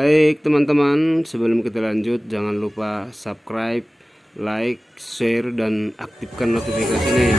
Baik teman-teman, sebelum kita lanjut jangan lupa subscribe, like, share, dan aktifkan notifikasinya ya.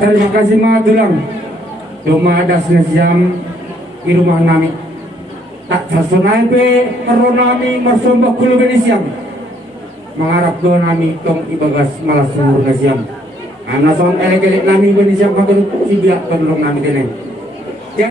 Terima kasih madulang cuma ada senesiam di rumah nami tak sasonai pe karo nami marsombak kulu benisiam mengharap doa nami tong ibagas malas sumur nasiam anason elek-elek nami benisiam kagak sibia tolong nami teneng